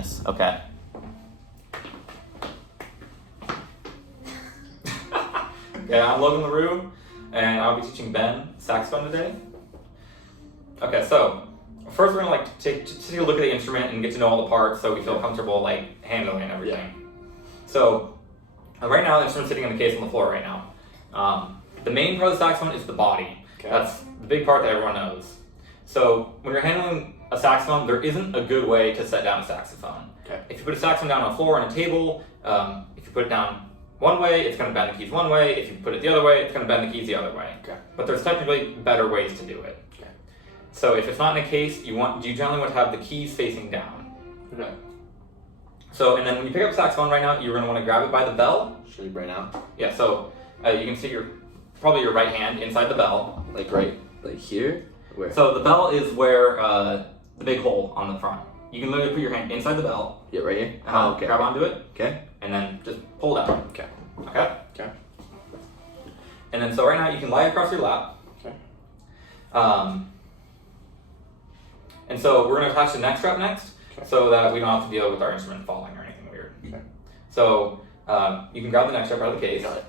Yes, okay. Okay, I'm Logan LaRue, and I'll be teaching Ben saxophone today. Okay, so first we're gonna take a look at the instrument and get to know all the parts so we feel comfortable handling everything. Yeah. So right now the instrument's sitting in the case on the floor right now. The main part of the saxophone is the body. Okay. That's the big part that everyone knows. So when you're handling a saxophone, there isn't a good way to set down a saxophone. Okay. If you put a saxophone down on a floor on a table, if you put it down one way, it's going to bend the keys one way. If you put it the other way, it's going to bend the keys the other way. Okay. But there's technically better ways to do it. Okay. So if it's not in a case, you generally want to have the keys facing down. Okay. So, and then when you pick up a saxophone right now, you're going to want to grab it by the bell. Should we right now? Yeah, so you can see probably your right hand inside the bell. Like here? Where? So the bell is where the big hole on the front. You can literally put your hand inside the bell. Yeah, right here? Okay. Grab onto it. Okay. And then just pull it out. Okay. Okay? Okay. And then so right now you can lie across your lap. Okay. And so we're going to attach the neck strap next, Okay. so that we don't have to deal with our instrument falling or anything weird. Okay. So you can grab the neck strap out of the case, Got it.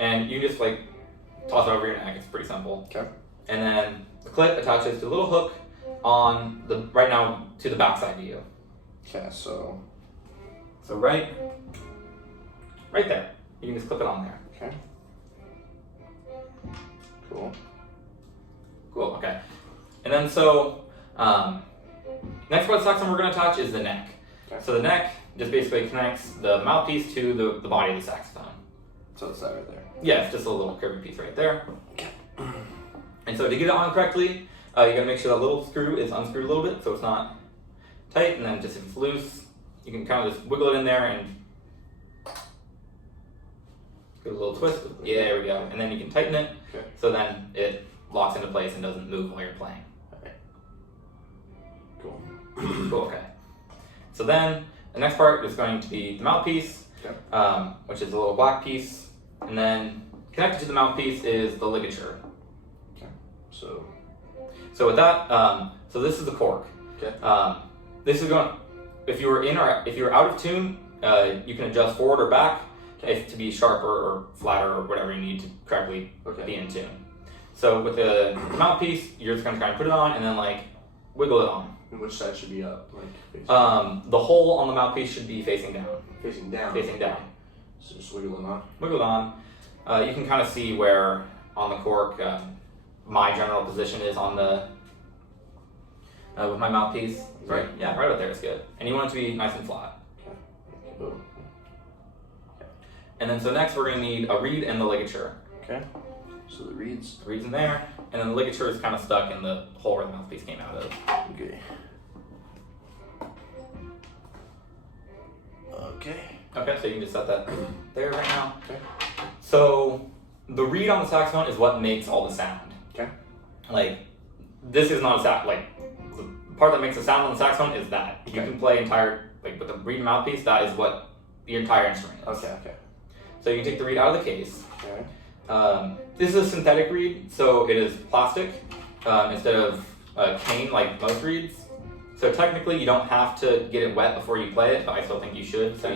and you just toss it over your neck. It's pretty simple. Okay. And then the clip attaches to a little hook on right now to the back side of you. Okay, so right there. You can just clip it on there. okay. Cool. Cool. Okay. And then so next part of the saxophone we're going to attach is the neck. Okay. So the neck just basically connects the mouthpiece to the body of the saxophone. So it's that right there. Yeah, it's just a little curvy piece right there. Okay. And so to get it on correctly, you gotta make sure that little screw is unscrewed a little bit so it's not tight, and then just if it's loose, you can kind of just wiggle it in there and give it a little twist. Yeah, there we go. And then you can tighten it, Okay. so then it locks into place and doesn't move while you're playing. Alright. Cool. Cool, okay. So then the next part is going to be the mouthpiece, Okay. which is a little black piece, and then connected to the mouthpiece is the ligature. Okay. So with that, so this is the cork. Okay. This is going. If you're out of tune, you can adjust forward or back to be sharper or flatter or whatever you need to correctly be in tune. So with the mouthpiece, you're just going to try and put it on and then wiggle it on. And which side should be up? Facing The hole on the mouthpiece should be facing down. facing down. Facing down. So just wiggle it on. Wiggle it on. You can kind of see where on the cork my general position is on the with my mouthpiece. Right. Yeah, right up there is good. And you want it to be nice and flat. Okay. Cool. And then so next we're going to need a reed and the ligature. Okay. So the reeds. The reed's in there, and then the ligature is kind of stuck in the hole where the mouthpiece came out of. Okay. Okay. Okay, so you can just set that there right now. Okay. So the reed on the saxophone is what makes all the sound. Okay. This is not a sound. The part that makes the sound on the saxophone is that. You Okay. can play with the reed mouthpiece, that is what the entire instrument is. Okay. Okay. So you can take the reed out of the case. Okay. This is a synthetic reed, so it is plastic instead of cane like most reeds. So technically you don't have to get it wet before you play it, but I still think you should. So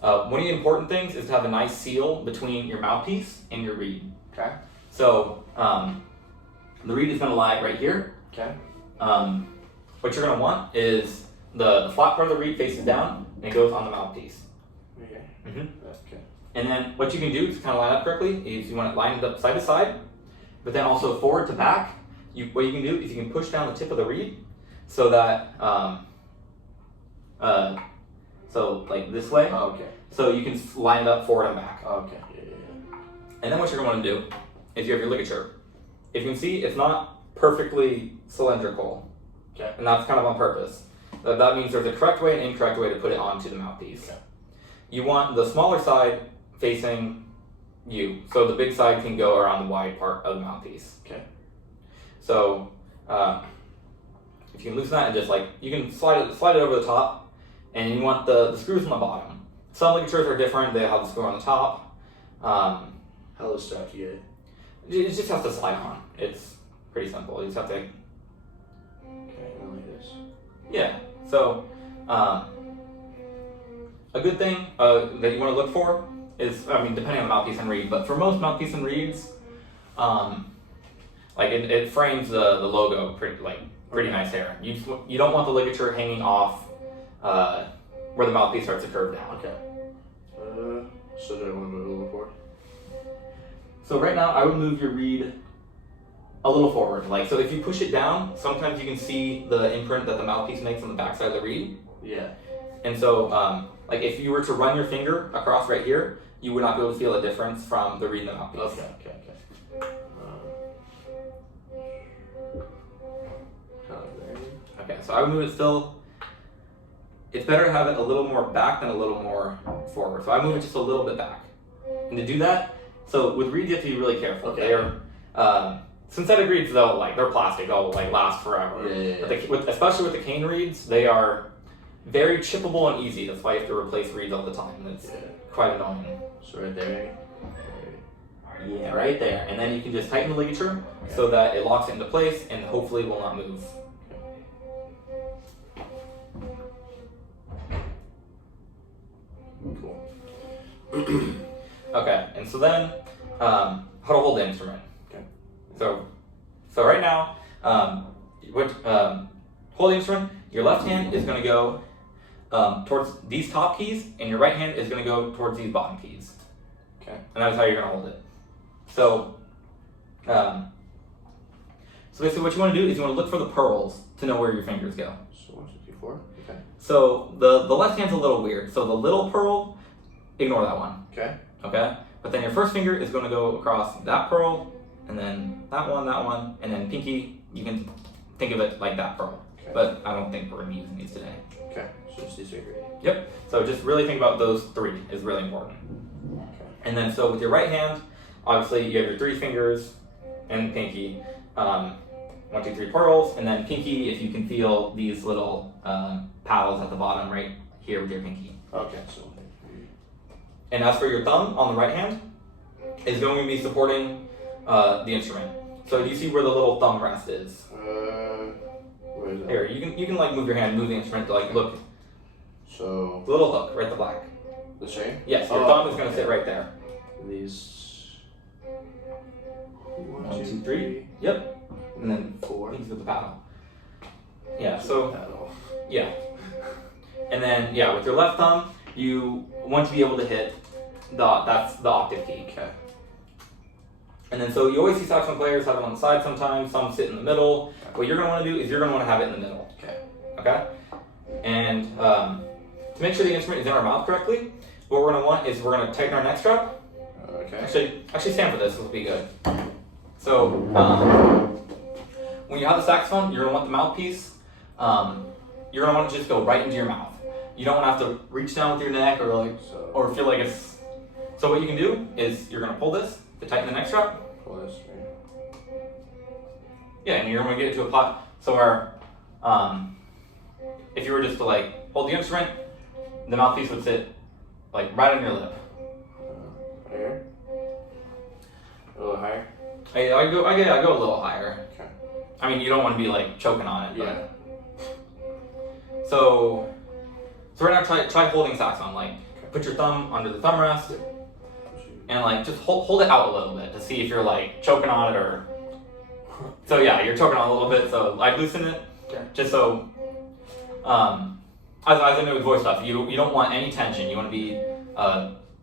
one of the important things is to have a nice seal between your mouthpiece and your reed. Okay. So the reed is going to lie right here. Okay. What you're going to want is the flat part of the reed faces down and it goes on the mouthpiece. Okay. Mm-hmm. Okay. And then what you can do to kind of line up correctly is you want it lined up side to side, but then also forward to back. What you can do is you can push down the tip of the reed so that, this way. Oh, okay. So you can line it up forward and back. Okay. Yeah. And then what you're going to want to do is you have your ligature. If you can see, it's not perfectly cylindrical. Okay. And that's kind of on purpose. That means there's a correct way and incorrect way to put it onto the mouthpiece. Okay. You want the smaller side facing you, so the big side can go around the wide part of the mouthpiece. Okay. So if you can loosen that and just you can slide it over the top, and you want the screws on the bottom. Some ligatures are different; they have the screw on the top. How low strap you get? It just has to slide on. It's pretty simple. You just have to. Okay. Like this. Yeah. So A good thing that you want to look for is, I mean, depending on the mouthpiece and reed, but for most mouthpiece and reeds, like it frames the logo pretty nice there. You don't want the ligature hanging off where the mouthpiece starts to curve down. Okay. So do I want to move a little forward? So right now, I would move your reed a little forward. Like, so if you push it down, sometimes you can see the imprint that the mouthpiece makes on the backside of the reed. Yeah. And so, like if you were to run your finger across right here, you would not be able to feel a difference from the reed and the mouthpiece. Okay. Okay, so I would move it still. It's better to have it a little more back than a little more forward. So I move it just a little bit back. And to do that, so with reeds you have to be really careful. Okay. They are synthetic reeds, though, like they're plastic, they'll like last forever. Yeah. But especially with the cane reeds, they are very chippable and easy. That's why you have to replace reeds all the time. And it's quite annoying. So right there. Yeah, right there. And then you can just tighten the ligature so that it locks it into place and hopefully will not move. Cool. Okay, and so then how to hold the instrument. Okay. So right now, hold the instrument. Your left hand is going to go towards these top keys, and your right hand is going to go towards these bottom keys. Okay. And that is how you're going to hold it. So, so basically, what you want to do is you want to look for the pearls to know where your fingers go. So 1, 2, 3, 4. Okay. So the left hand's a little weird. So the little pearl, ignore that one. Okay. Okay. But then your first finger is going to go across that pearl, and then that one, and then pinky. You can think of it like that pearl. Okay. But I don't think we're going to be using these today. Okay. So just these 3. Yep. So just really think about those 3 is really important. Okay. And then so with your right hand, obviously you have your 3 fingers and pinky. 1, 2, 3 pearls, and then pinky. If you can feel these little paddles at the bottom right here with your pinky. Okay. So. And as for your thumb on the right hand, is going to be supporting the instrument. So do you see where the little thumb rest is? Where is that? Here, you can like move your hand, move the instrument to like look. So. The little hook, right, the black. The same? Yes, your thumb is going to sit right there. These. 1, 2, 3. Yep. And then 4. these with the paddle. Yeah. So Paddle. yeah. And then yeah, with your left thumb, you want to be able to hit that's the octave key. Okay. And then so you always see saxophone players have it on the side sometimes, some sit in the middle. What you're going to want to do is you're going to want to have it in the middle. Okay. Okay? And to make sure the instrument is in our mouth correctly, what we're going to want is we're going to tighten our neck strap. Okay. Actually stand for this, this will be good. So when you have the saxophone, you're going to want the mouthpiece, you're going to want to just go right into your mouth. You don't want to have to reach down with your neck or feel like it's... So what you can do is you're going to pull this to tighten the neck strap. Pull this. Yeah, and you're going to get it to a pot. So where, if you were just to like hold the instrument, the mouthpiece would sit like right on your lip. Here. A little higher. I go a little higher. Okay. I mean, you don't want to be like choking on it. Yeah. But. So right now, try holding saxophone. Like, put your thumb under the thumb rest, and like just hold it out a little bit to see if you're like choking on it or. So yeah, you're choking on it a little bit. So I loosen it, just so. As I know with voice stuff, you don't want any tension. You want to be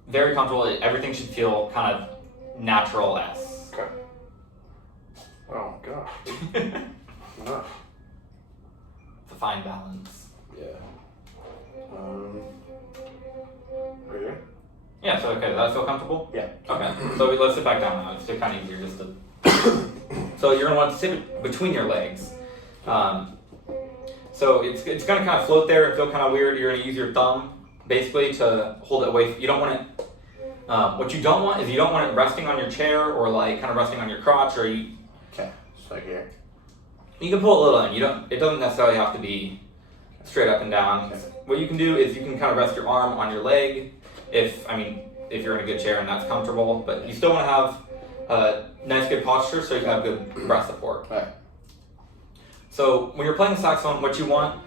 very comfortable. Everything should feel kind of natural-esque. Okay. Oh god. No. It's a fine balance. Yeah. Right here? Yeah, so okay, does that feel comfortable? Yeah. Okay, so let's sit back down now. It's kind of easier just to... So you're going to want to sit between your legs. So it's going to kind of float there and feel kind of weird. You're going to use your thumb basically to hold it away. You don't want it... what you don't want is you don't want it resting on your chair or like kind of resting on your crotch or you... Okay, just like here. You can pull it a little in. It doesn't necessarily have to be straight up and down. Okay. What you can do is you can kind of rest your arm on your leg if you're in a good chair and that's comfortable, but you still want to have a nice good posture so you can have good breath support. Alright. So when you're playing the saxophone, what you want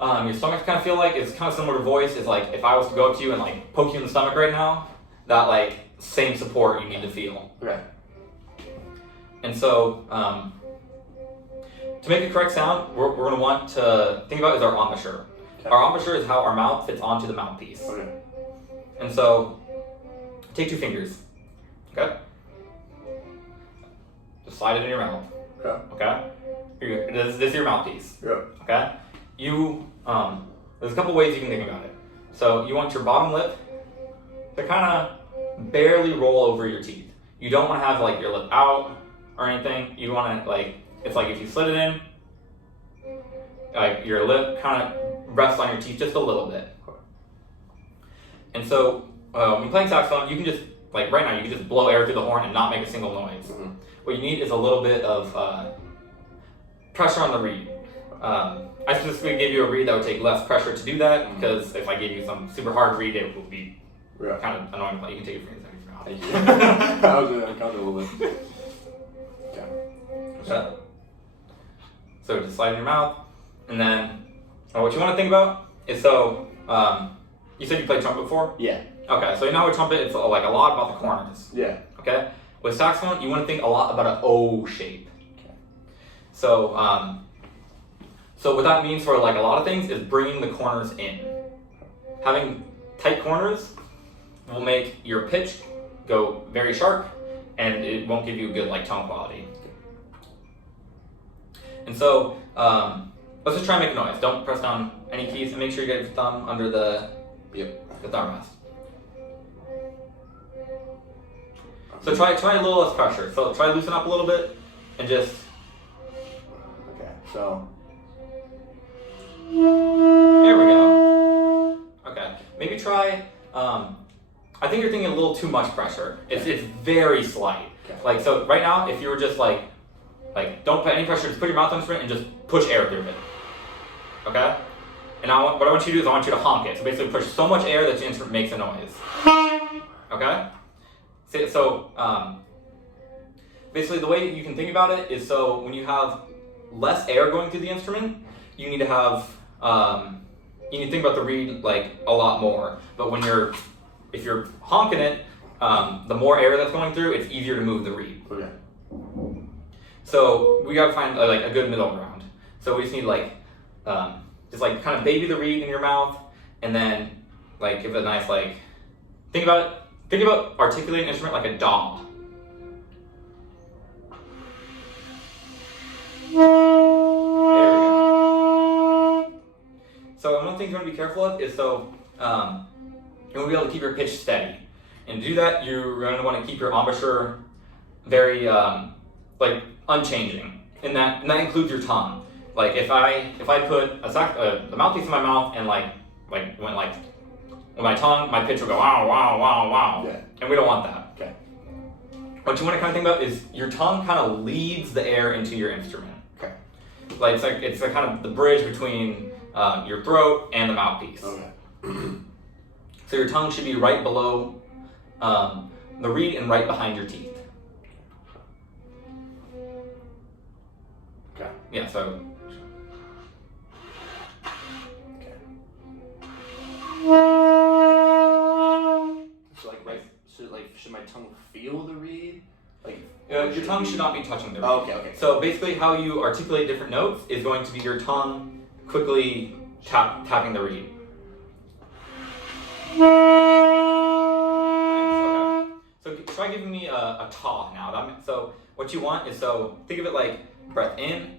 your stomach kind of feel like it's kind of similar to voice. It's like if I was to go up to you and like poke you in the stomach right now, that like same support you need to feel. Okay. And so to make the correct sound, we're going to want to think about is our embouchure. Okay. Our embouchure is how our mouth fits onto the mouthpiece. Okay. And so take 2 fingers. Okay. Just slide it in your mouth. Okay. Okay. Here you go. This is your mouthpiece. Yeah. Okay. You there's a couple ways you can think about it. So you want your bottom lip to kind of barely roll over your teeth. You don't want to have like your lip out or anything. You want to like it's like if you slid it in, like your lip kind of rests on your teeth just a little bit. And so when you're playing saxophone, you can just like right now you can just blow air through the horn and not make a single noise. Mm-hmm. What you need is a little bit of pressure on the reed. I specifically gave you a reed that would take less pressure to do that because if I gave you some super hard reed, it would be kind of annoying. Like you can take your fingers out of your mouth. Thank you. I was uncomfortable a little bit. Okay. Okay. So just slide in your mouth, and then what you want to think about is so you said you played trumpet before. Yeah. Okay, so you know with trumpet, it's like a lot about the corners. Yeah. Okay. With saxophone, you want to think a lot about an O shape. Okay. So, so what that means for like a lot of things is bringing the corners in. Having tight corners will make your pitch go very sharp, and it won't give you a good like tone quality. And so, let's just try and make a noise. Don't press down any keys, and make sure you get your thumb under the thumb rest. So try a little less pressure. So try to loosen up a little bit, and just. Okay. So. There we go. Okay. Maybe try. I think you're thinking a little too much pressure. It's very slight. Okay. Like so, right now, if you were just like don't put any pressure. Just put your mouth on the instrument and just push air through it. Okay. And what I want you to do is I want you to honk it. So basically, push so much air that your instrument makes a noise. Okay. So basically, the way you can think about it is so when you have less air going through the instrument, you need to have you need to think about the reed like a lot more. But if you're honking it, the more air that's going through, it's easier to move the reed. Okay. So we gotta find like a good middle ground. So we just need like just like kind of baby the reed in your mouth, and then like give it a nice like think about articulating an instrument like a daw. There we go. So one thing you want to be careful of is so you want to be able to keep your pitch steady. And to do that, you're going to want to keep your embouchure very like unchanging. And that includes your tongue. Like if I put the mouthpiece in my mouth and like went like with my tongue, my pitch will go wow wow wow wow. Yeah. And we don't want that. Okay. What you want to kind of think about is your tongue kind of leads the air into your instrument. Okay. Like it's like kind of the bridge between your throat and the mouthpiece. Okay. So your tongue should be right below the reed and right behind your teeth. Okay. Yeah. So. Okay. So should my tongue feel the reed? Like Your tongue should not be touching the reed. Oh, okay. So basically, how you articulate different notes is going to be your tongue quickly tapping the reed. Okay. So try giving me a ta now. So what you want is think of it like breath in,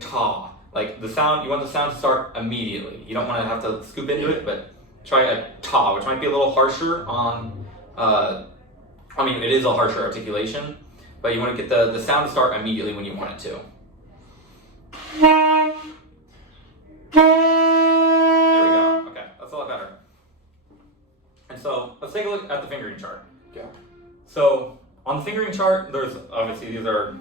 ta. Like the sound, you want the sound to start immediately. You don't want to have to scoop into it, but try a ta, which might be a little harsher on. It is a harsher articulation, but you want to get the sound to start immediately when you want it to. There we go. Okay, that's a lot better. And so let's take a look at the fingering chart. Okay. So on the fingering chart, there's obviously these are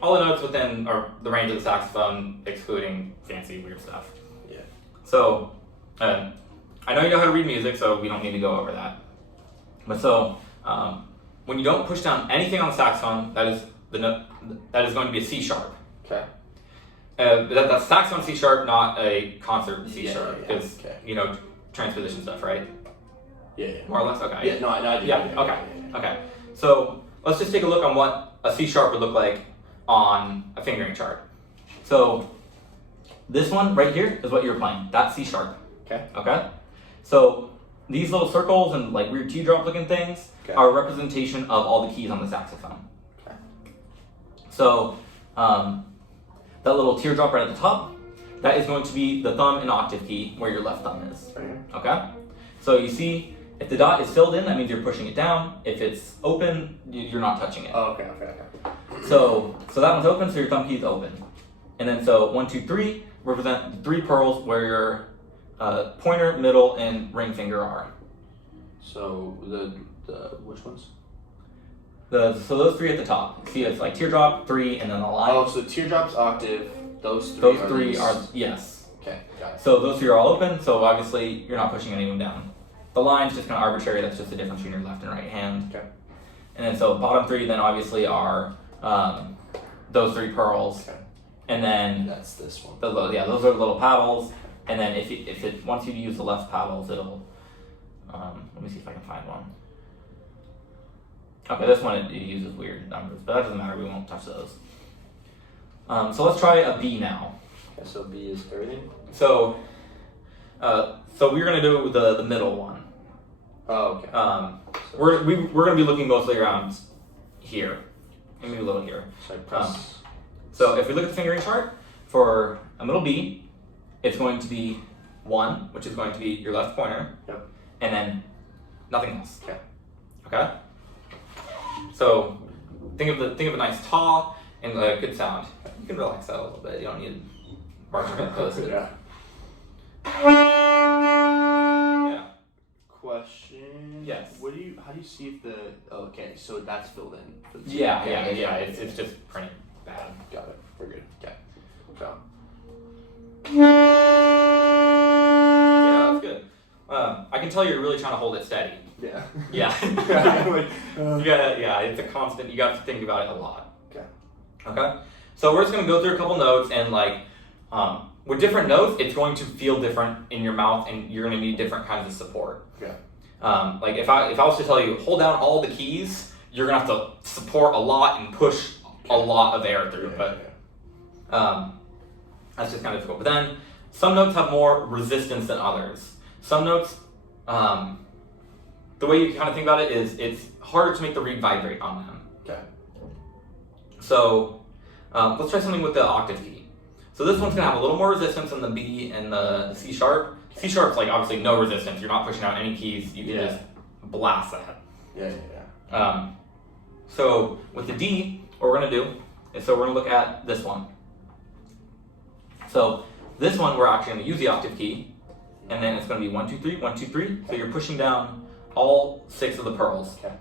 all the notes within the range of the saxophone, excluding fancy weird stuff. Yeah. So I know you know how to read music, so we don't need to go over that. But so when you don't push down anything on the saxophone, that is the note that is going to be a C sharp. Okay. That's saxophone C sharp, not a concert C sharp, yeah. because you know transposition stuff, right? Yeah. More or less. Okay. Yeah. No, I do. Yeah. Okay. Okay. So let's just take a look on what a C sharp would look like on a fingering chart. So this one right here is what you're playing. That's C sharp. Okay. Okay. So these little circles and like weird teardrop looking things are a representation of all the keys on the saxophone. Okay. So that little teardrop right at the top, that is going to be the thumb and octave key where your left thumb is. Right here. Okay? So you see, if the dot is filled in, that means you're pushing it down. If it's open, you're not touching it. Oh, okay. So that one's open, so your thumb key is open. And then so 1, 2, 3 represent the 3 pearls where your pointer, middle, and ring finger are. So the which ones? So those 3 at the top. See, it's like teardrop, 3, and then the line. Oh, so teardrops, octave, those 3 Those are 3 these. are, yes. Okay, got it. So those 3 are all open, so obviously you're not pushing anyone down. The line's just kind of arbitrary, that's just the difference between your left and right hand. Okay. And then so bottom 3 then obviously are those 3 pearls. Okay. And then That's this one. those are the little paddles. And then if it wants you to use the left paddles, it'll let me see if I can find one. Okay, this one it uses weird numbers, but that doesn't matter, we won't touch those. So let's try a B now. Okay, so B is everything? So we're gonna do the middle one. Oh, okay. We're gonna be looking mostly around here, and maybe a little here. So I press. So if we look at the fingering chart for a middle B, it's going to be 1, which is going to be your left pointer. Yep. And then nothing else. Okay. Okay. So think of a nice ta and a good sound. You can relax that a little bit. You don't need marching close. Yeah. Yeah. Question. Yes. How do you see if the? Oh, okay, so that's filled in. For the Yeah. It's just pretty bad. Got it. We're good. Okay. So. Yeah, that's good. I can tell you're really trying to hold it steady. Yeah. Yeah. Like, Yeah, it's a constant. You got to think about it a lot. Okay. Okay. So we're just gonna go through a couple notes and like, with different notes, it's going to feel different in your mouth, and you're gonna need different kinds of support. Okay. Like if I was to tell you hold down all the keys, you're gonna have to support a lot and push a lot of air through. That's just kind of difficult. But then some notes have more resistance than others. Some notes, the way you kind of think about it is it's harder to make the reed vibrate on them. Okay. So let's try something with the octave key. So this one's gonna have a little more resistance than the B and the C sharp. C sharp's like obviously no resistance. You're not pushing out any keys. You can just blast that. Yeah. So with the D, what we're gonna do is we're gonna look at this one. So this one we're actually gonna use the octave key, and then it's gonna be 1, 2, 3, 1, 2, 3. So you're pushing down all 6 of the pearls. Okay.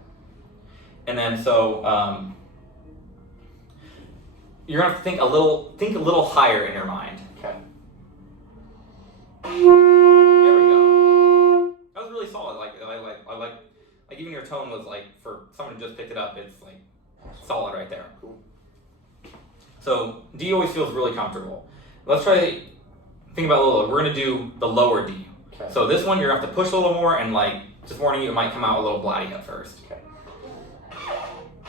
And then so you're gonna have to think a little higher in your mind. Okay. There we go. That was really solid. I like even your tone was like, for someone who just picked it up, it's like solid right there. Cool. So D always feels really comfortable. Let's try think about a little. We're gonna do the lower D. Okay. So this one you're gonna have to push a little more, and like just warning you, it might come out a little blatty at first. Okay.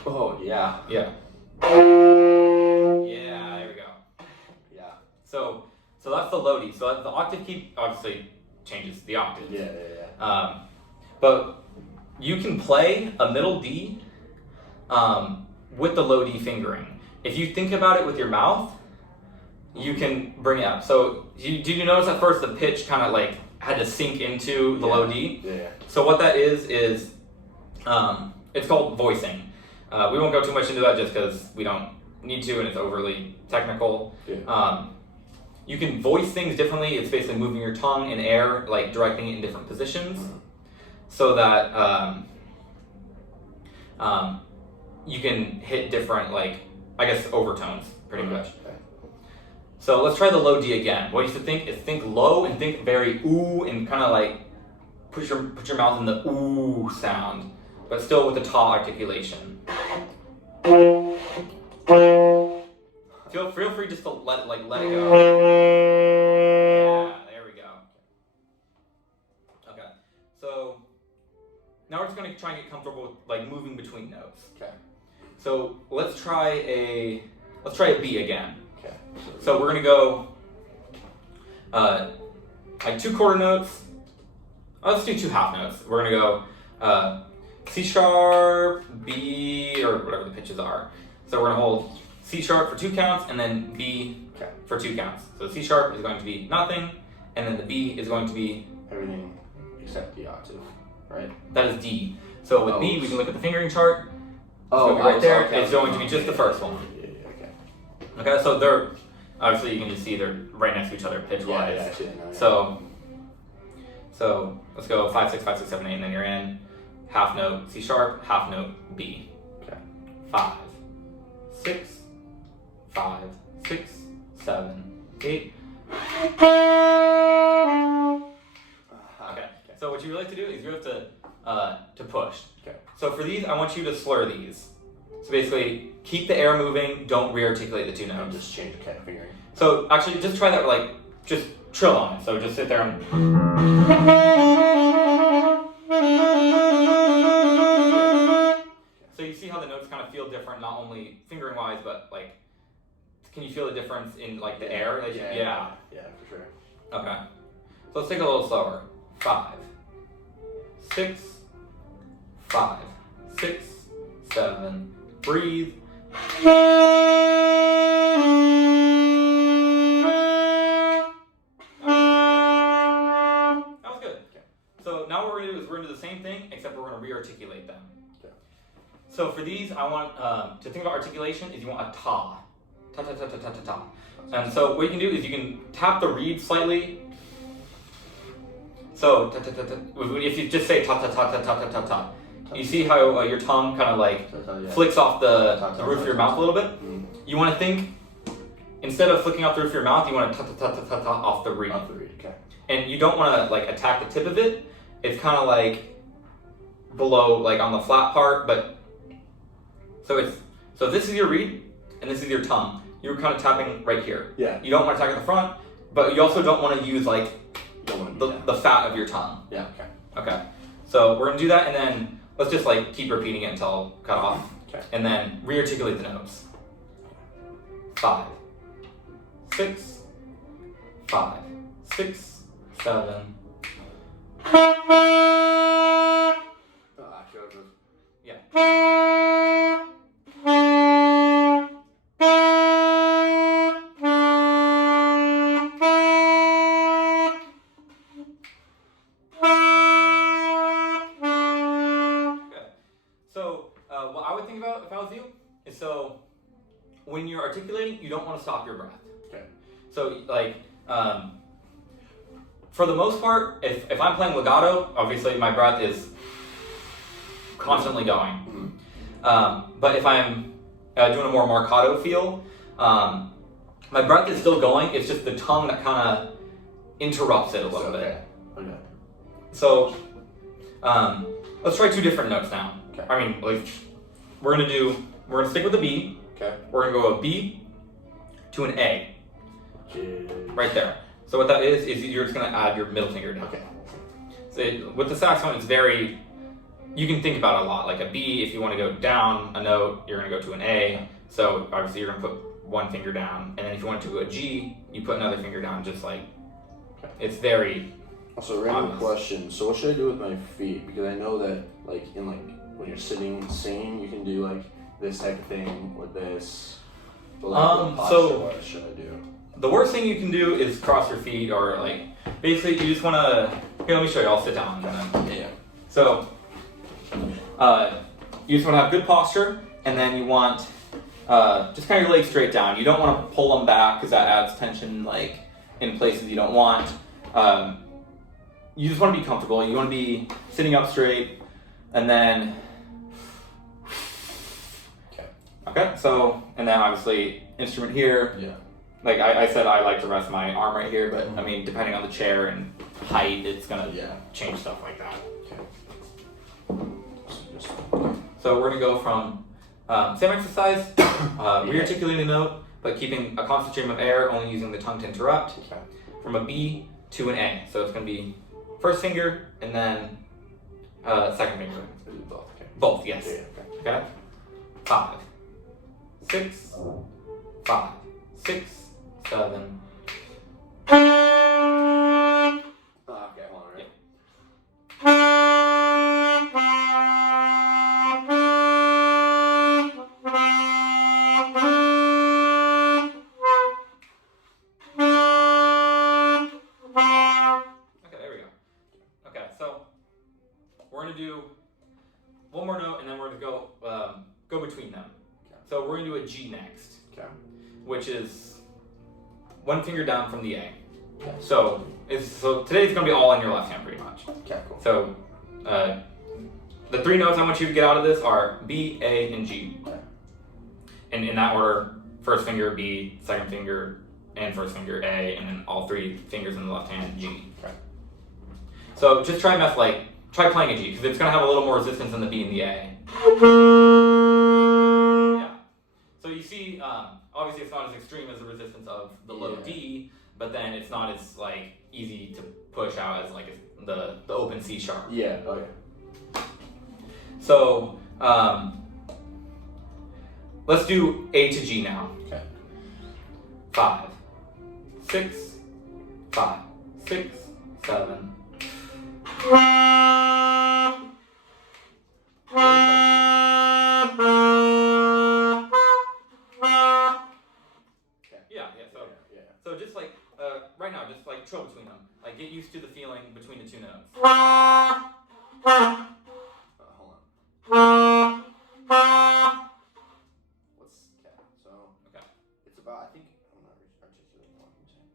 Oh yeah. Yeah. Yeah, there we go. Yeah. So that's the low D. So the octave key obviously changes the octave. Yeah. But you can play a middle D with the low D fingering. If you think about it with your mouth, you can bring it up. So did you notice at first the pitch kind of like had to sink into the low D? Yeah. So what that is it's called voicing. We won't go too much into that just because we don't need to, and it's overly technical. Yeah. You can voice things differently. It's basically moving your tongue in air, like directing it in different positions, so that you can hit different, like, I guess, overtones, pretty much. Okay. So let's try the low D again. What you should think is think low and think very ooh, and kind of like put your mouth in the ooh sound, but still with the ta articulation. Feel free free just to let it go. Yeah, there we go. Okay, so now we're just gonna try and get comfortable with like moving between notes. Okay. So let's try a B again. Okay. So we're gonna go like 2 quarter notes. Let's do 2 half notes. We're gonna go C sharp, B, or whatever the pitches are. So we're gonna hold C sharp for 2 counts and then B for 2 counts. So C sharp is going to be nothing, and then the B is going to be everything except the octave, right? that is D. So with B, we can look at the fingering chart. So right there, it's going to be just the first one. Okay. Okay, so they're obviously you can just see they're right next to each other pitch wise. Yeah, I see it now, yeah. So let's go 5, 6, 5, 6, 7, 8, and then you're in half note C sharp, half note B. Okay. 5, 6, 5, 6, 7, 8. Okay. So what you really have to do is you have to push. Okay. So for these, I want you to slur these. So basically, keep the air moving. Don't re-articulate the 2 And notes. just change the fingering. So actually, just try that. Like, just trill on it. So just sit there and. So you see how the notes kind of feel different, not only fingering wise, but like, can you feel the difference in like the air? That Yeah, for sure. Okay. So let's take it a little slower. 5, 6, 5, 6, 7. Breathe. That was good. Okay. So now what we're gonna do is we're gonna do the same thing, except we're gonna re-articulate them. Okay. So for these, I want to think about articulation is you want a ta. Ta ta ta ta ta ta ta. And so what you can do is you can tap the reed slightly. So ta ta ta ta. If you just say ta ta ta ta ta ta ta ta, you see how your tongue kind of like flicks off the roof of your mouth a little bit. You want to think instead of flicking off the roof of your mouth, you want to ta ta ta ta ta ta off the reed. Off the reed, okay. And you don't want to like attack the tip of it. It's kind of like below, like on the flat part, but so this is your reed and this is your tongue. You're kind of tapping right here. Yeah. You don't want to attack at the front, but you also don't want to use like the fat of your tongue. Yeah. Okay. Okay. So we're gonna do that, and then let's just like keep repeating it until cut off. Okay. And then re-articulate the notes. 5, 6, 5, 6, 7. Yeah. So what I would think about if I was you is so when you're articulating, you don't want to stop your breath. Okay. So like for the most part, if I'm playing legato, obviously my breath is constantly going. But if I'm doing a more marcato feel, my breath is still going. It's just the tongue that kind of interrupts it a little bit. Okay. So let's try 2 different notes now. Okay. I mean, like we're gonna stick with a B. Okay. We're gonna go a B to an A. Okay. Right there. So what that is you're just gonna add your middle finger down. Okay. So with the saxophone, it's very, you can think about it a lot. Like a B, if you want to go down a note, you're gonna go to an A. So obviously you're gonna put 1 finger down, and then if you want to go a G, you put another finger down. Just like it's very. Also, random question. So what should I do with my feet? Because I know that like when you're sitting singing, you can do like this type of thing with this. But, like, so what should I do? The worst thing you can do is cross your feet, or like basically you just want to. Here, let me show you. I'll sit down. Yeah. So you just want to have good posture, and then you want just kind of your legs straight down. You don't want to pull them back because that adds tension like in places you don't want. You just want to be comfortable. You want to be sitting up straight, and then okay. So and then obviously instrument here. Yeah. Like I said, I like to rest my arm right here, but I mean, depending on the chair and height, it's gonna change stuff like that. Okay. So we're gonna go from same exercise, re-articulating a note, but keeping a constant stream of air, only using the tongue to interrupt. Okay. From a B to an A. So it's going to be first finger and then second finger. Both. Okay. Both, yes. Yeah. Okay. Okay? 5, 6, 5, 6, 7. Okay. Hold on. Right. Okay, there we go. Okay, so we're gonna do one more note, and then we're gonna go between them. Okay. So we're gonna do a G next, Okay. which is one finger down from the A. Okay. So today's gonna be all on your left hand, pretty much. Okay. Cool. So the 3 notes I want you to get out of this are B, A, and G. Okay. And in that order: first finger B, second finger and first finger A, and then all 3 fingers in the left hand G. Okay. So just try playing a G, because it's going to have a little more resistance than the B and the A. Yeah. So you see, obviously it's not as extreme as the resistance of the low D, but then it's not as easy to push out as the open C sharp. Yeah. Oh yeah. So let's do A to G now. Okay. 5, 6, 5, 6, 7. So just right now, just chill between them. Get used to the feeling between the 2 notes. Hold on. Okay. It's about. I think I'm not articulating what I'm saying.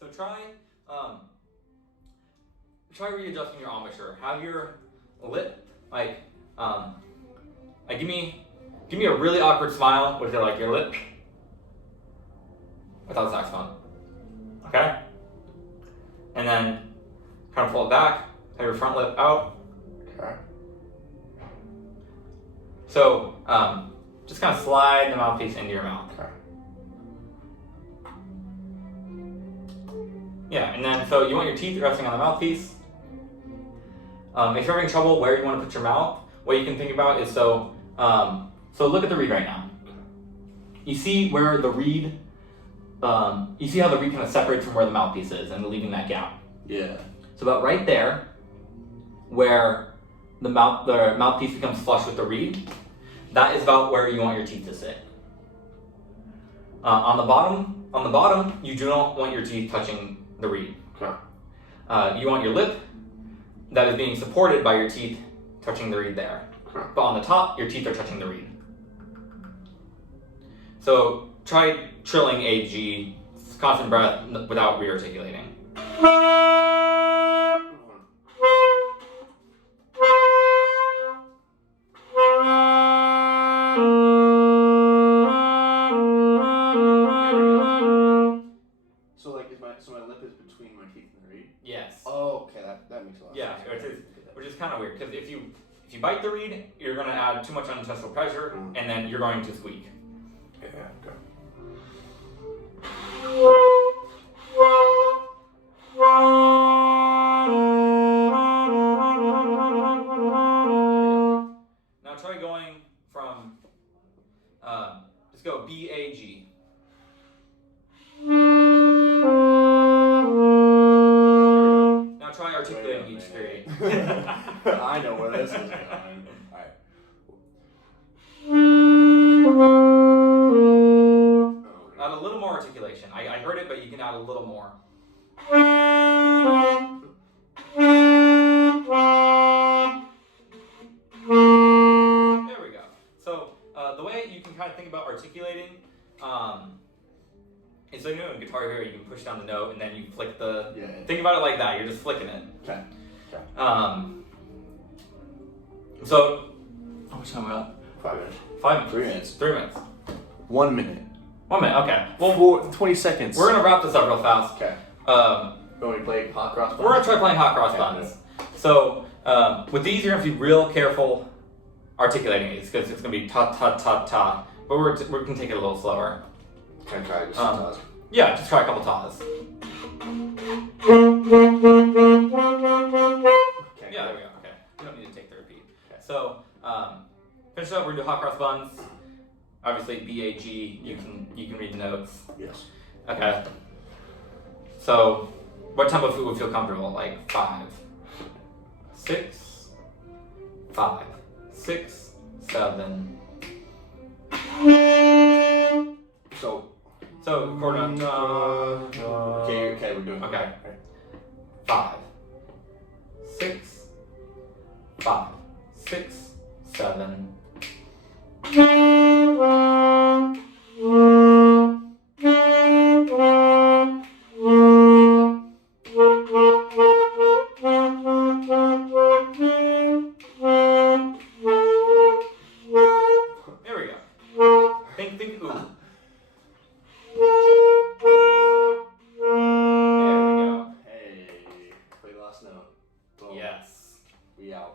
So try readjusting your embouchure. Have your lip give me a really awkward smile with your lip without saxophone. Okay? And then kind of pull it back, have your front lip out. Okay. So just kind of slide the mouthpiece into your mouth. Okay. Yeah, and then so you want your teeth resting on the mouthpiece. If you're having trouble where you want to put your mouth, what you can think about is so look at the reed right now. You see where the reed, you see how the reed kind of separates from where the mouthpiece is and leaving that gap. Yeah. So about right there, where the mouthpiece becomes flush with the reed, that is about where you want your teeth to sit. On the bottom, you do not want your teeth touching the reed. Okay. You want your lip that is being supported by your teeth touching the reed there. Okay. But on the top, your teeth are touching the reed. So try trilling a G, constant breath, without re-articulating. So my lip is between my teeth and the reed? Yes. Oh, okay, that makes a lot of Yeah, sense. which is kind of weird, because if you bite the reed, you're going to add too much unintentional pressure, and then you're going to squeak. Yeah, okay. Now try going from, just go B, A, G. Now try articulating each three. I know where this is going. Alright. Add a little more articulation. I heard it, but you can add a little more. There we go. So the way you can kind of think about articulating is so in Guitar Hero you can push down the note and then you flick the. Yeah. Think about it like that. You're just flicking it. Okay. So how much time we got? 5 minutes. 5 minutes. 3 minutes. 3 minutes. 1 minute. 1 minute. Okay. Well, 20 seconds. We're gonna wrap this up real fast. Okay. Um, When we play hot cross buns? We're gonna try playing hot cross Okay. buns. So with these, you're gonna have to be real careful articulating these because it's gonna be ta ta ta ta. But we're gonna take it a little slower. Can I try just Yeah, just try a couple tas. Okay. Yeah, there we go. Okay, you don't need to take the repeat. Okay. So finish up. We're gonna do hot cross buns. Obviously, BAG. You can read the notes. Yes. Okay. So, what tempo food would feel comfortable? Like 5, 6, 5, 6, 7. So chord on. Okay, we're doing. Okay. 5, 6, 5, 6, 7. There we go. Think ooh. There we go. Hey, play the last note. Boom. Yes. We out.